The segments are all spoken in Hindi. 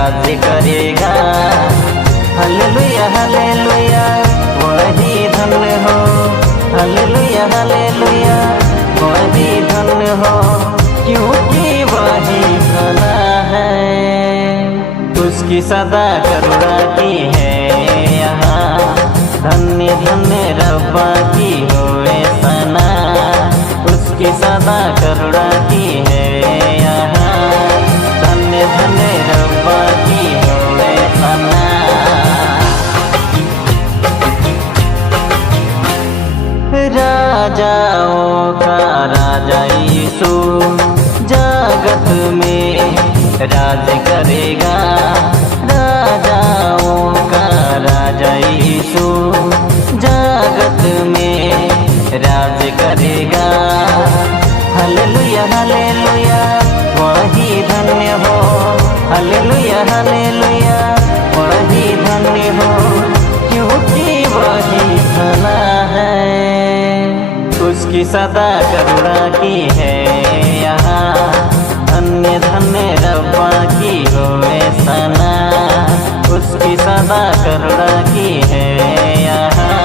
राज करेगा। हालेलुया हालेलुया वही धन्य हो, हालेलुया हालेलुया वही धन्य हो, क्योंकि वही भला है। उसकी सदा करुणा की है यहाँ, धन्य धन्य रब्बा की होए सना। उसकी सदा करुणा की है यहाँ, धन्य धन्य रब्बा की होए सना। राजाओं का राजा यीशु जगत में राज करेगा। राजाओं का राजा यीशु जगत में राज करेगा। हालेलुया हालेलुया वही धन्य हो, हालेलुया हालेलुया वही धन्य हो, क्योंकि वही भला है। उसकी सदा करुणा की है यहाँ, धन्य धन्य रब्बा की होए सना। उसकी सदा करुणा की है यहाँ,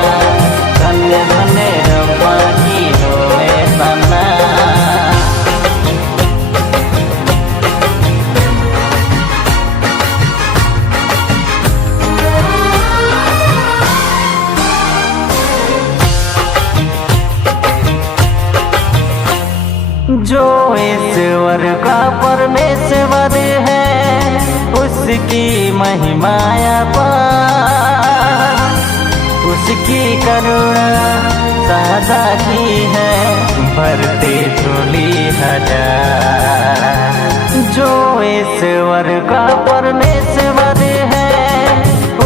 धन्य धन्य रब्बा की होए सना। जो ईश्वर का परमेश्वर है, उसकी महिमाया पार। उसकी करुणा सदा की है, भरते झोली हजार। जो ईश्वर का परमेश्वर है,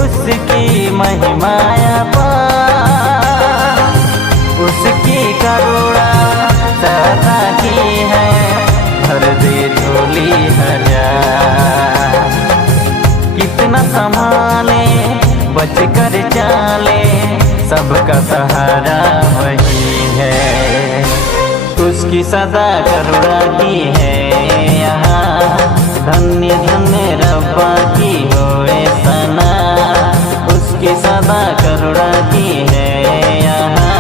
उसकी महिमाया पार। उसकी करुणा सदा की है, भर दे झोली हजार। कितना संभाले बच कर चाले, सबका सहारा वही है। उसकी सदा करुणा की है यहाँ, धन्य धन्य रब्बा की होए सना। उसकी सदा करुणा की है यहाँ,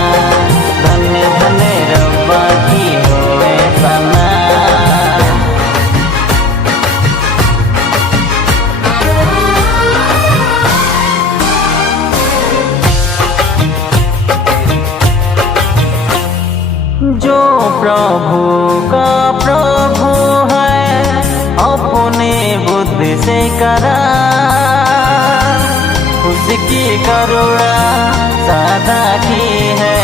धन्य धन्य रब्बा की होए सना। जो प्रभु का प्रभु है, अपने बुद्धि से करा। उसकी करुणा सदा की है,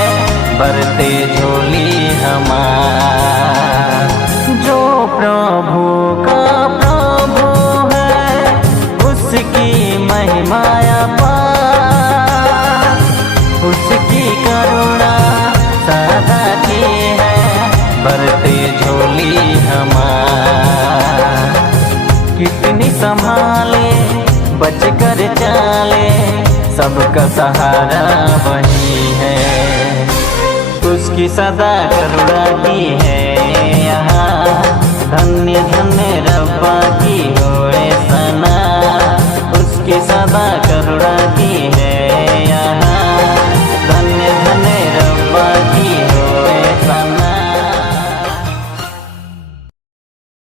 भरते झोली हमार। जो प्रभु का प्रभु है, उसकी महिमाया पार। उसकी करुणा सदा की है, भरते झोली हमार। कितनी संभाले बच कर चाले, सबका सहारा वही है। उसकी सदा करुणा की है यहाँ, धन्य धन्य रब्बा